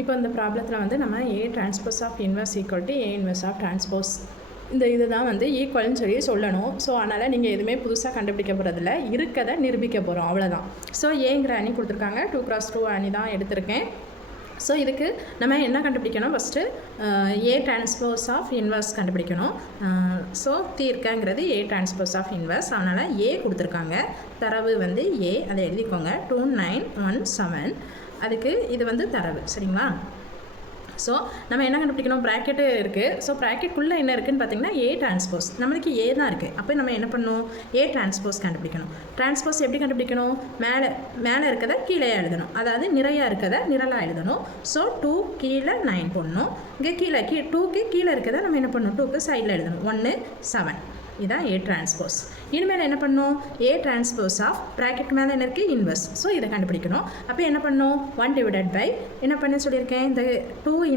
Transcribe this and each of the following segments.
இப்போ இந்த ப்ராப்ளத்தில் வந்து நம்ம A transpose of inverse equal to A inverse of transpose இந்த இதுதான் வந்து ஈக்குவல்னு சொல்லணும். ஸோ அதனால் நீங்கள் எதுவுமே புதுசாக கண்டுபிடிக்க போகிறதில்ல, இருக்கதை நிரூபிக்க போகிறோம், அவ்வளோதான். ஸோ ஏங்கிற அணி கொடுத்துருக்காங்க, 2x2 அணி தான் எடுத்திருக்கேன். ஸோ இதுக்கு நம்ம என்ன கண்டுபிடிக்கணும், first A transpose of inverse கண்டுபிடிக்கணும். ஸோ தீர்க்கங்கிறது ஏ டிரான்ஸ்போஸ் ஆஃப் இன்வர்ஸ், அதனால் ஏ கொடுத்துருக்காங்க, தரவு வந்து ஏ, அதை எழுதிக்கோங்க 2917. அதுக்கு இது வந்து தரவு, சரிங்களா? ஸோ நம்ம என்ன கண்டுபிடிக்கணும், ப்ராக்கெட்டு இருக்குது. ஸோ ப்ராக்கெட்டுக்குள்ளே என்ன இருக்குதுன்னு பார்த்தீங்கன்னா ஏ டிரான்ஸ்போஸ், நம்மளுக்கு ஏ தான் இருக்குது. அப்போ நம்ம என்ன பண்ணணும், ஏ டிரான்ஸ்போஸ் கண்டுபிடிக்கணும். டிரான்ஸ்போஸ் எப்படி கண்டுபிடிக்கணும், மேலே இருக்கதை கீழே எழுதணும், அதாவது நிறையா இருக்கதை நிரலாக எழுதணும். ஸோ 2 கீழே 9 போடணும். இங்கே கீழே 2க்கு கீழே இருக்கதை நம்ம என்ன பண்ணணும், 2க்கு சைடில் எழுதணும், 1 7. இதுதான் ஏ டிரான்ஸ்போஸ். இனிமேல் என்ன பண்ணணும், ஏ டிரான்ஸ்போஸ் ஆஃப் ப்ராக்கெட் மேலே என்ன இருக்குது, இன்வர்ஸ். ஸோ இதை கண்டுபிடிக்கணும். அப்போ என்ன பண்ணணும், 1 டிவைடட் பை என்ன பண்ண சொல்லியிருக்கேன், இந்த 2 ×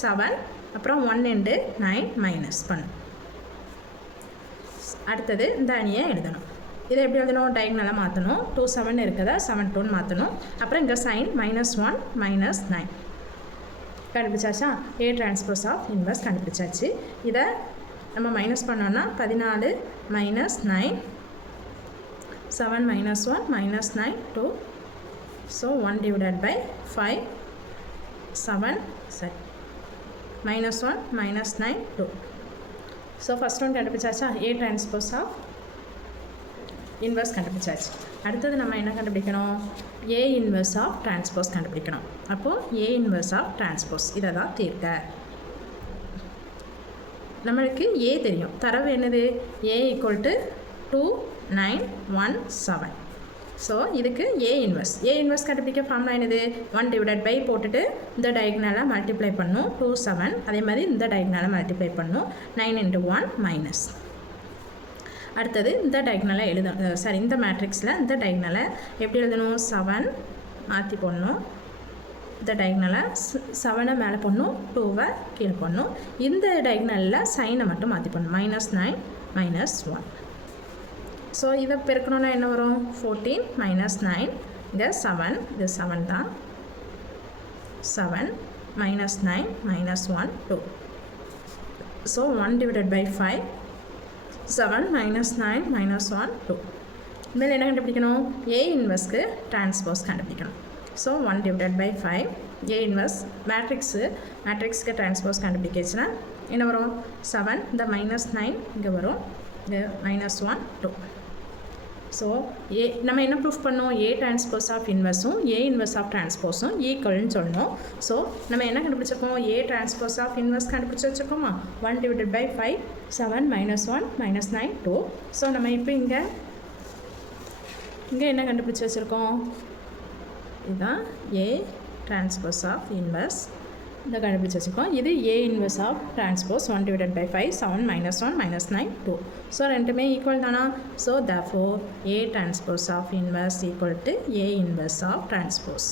7 அப்புறம் 1 × 9 மைனஸ் பண்ணு. அடுத்தது இந்த அணியை எழுதணும். இதை எப்படி எழுதணும், டயக்னலாக மாற்றணும். 2 7 இருக்கதா 7 2 மாற்றணும். அப்புறம் இங்கே சைன் -1 -9 கண்டுபிடிச்சாச்சா, ஏ டிரான்ஸ்போஸ் ஆஃப் இன்வர்ஸ் கண்டுபிடிச்சாச்சு. இதை நம்ம மைனஸ் பண்ணோன்னா 14 - 9 7 - 1 -9 2. ஸோ 1 டிவைடட் பை 5 7 சரி -1 -9 2. ஸோ ஃபஸ்ட் ஒன் கண்டுபிடிச்சாச்சா, ஏ டிரான்ஸ்போஸ் ஆஃப் இன்வர்ஸ் கண்டுபிடிச்சாச்சு. அடுத்தது நம்ம என்ன கண்டுபிடிக்கணும், ஏ இன்வர்ஸ் ஆஃப் டிரான்ஸ்போஸ் கண்டுபிடிக்கணும். அப்போது ஏ இன்வர்ஸ் ஆஃப் டிரான்ஸ்போஸ் இதை தான் தீர்க்க. நம்மளுக்கு ஏ தெரியும், தரவு என்னது, ஏ ஈக்குவல் டு 2917. ஸோ இதுக்கு ஏ இன்வர்ஸ் கண்டுபிடிக்க ஃபார்முலா என்னது, 1 டிவைடட் பை போட்டுட்டு இந்த டயக்னலாக மல்டிப்ளை பண்ணும் 2 7. அதே மாதிரி இந்த டயக்னலாக மல்டிப்ளை பண்ணும் 9 × 1 மைனஸ். அடுத்தது இந்த டயக்னலாக எழுதணும், இந்த மேட்ரிக்ஸில் இந்த டயக்னலை எப்படி எழுதணும், 7 மாற்றி போடணும். இந்த டயக்னலாக 7 மேலே போடணும், 2 கீழே போடணும். இந்த டயக்னலில் சைனை மட்டும் மாற்றி போடணும், -9 -1. ஸோ இதை பெருக்கணுன்னா என்ன வரும், 14 -9 இங்கே 7, இது 7 தான், 7 -9 -1 2. So 1 divided by 5 7 -9 -1 2. இதில் என்ன கண்டுபிடிக்கணும், ஏ இன்வர்ஸ்க்கு டிரான்ஸ்போஸ் கண்டுபிடிக்கணும். So 1 divided by 5 A inverse மேட்ரிக்ஸ்க்கு டிரான்ஸ்போஸ் கண்டுபிடிச்சின்னா என்ன வரும், 7 இந்த -9 இங்கே வரும், இங்கே -1 2. ஸோ நம்ம என்ன ப்ரூஃப் பண்ணோம், ஏ டிரான்ஸ்போஸ் ஆஃப் இன்வர்ஸும் ஏ இன்வர்ஸ் ஆஃப் டிரான்ஸ்போஸும் ஈக்குவல்னு சொல்லணும். ஸோ நம்ம என்ன கண்டுபிடிச்சிருக்கோம், ஏ டிரான்ஸ்போஸ் ஆஃப் இன்வர்ஸ் கண்டுபிடிச்சி வச்சுருக்கோமா, 1 டிவைடட் பை 5 7 -1 -9 2. ஸோ நம்ம இப்போ இங்கே என்ன கண்டுபிடிச்சி வச்சுருக்கோம், இதுதான் ஏ டிரான்ஸ்போஸ் ஆஃப் இன்வர்ஸ், இதை கண்டுபிடிச்சி வச்சுருக்கோம். இது A inverse of transpose 1 divided by 5 7 -1 -9 2. So ரெண்டுமே ஈக்குவல் தானா. So therefore A transpose of inverse equal to A inverse of transpose.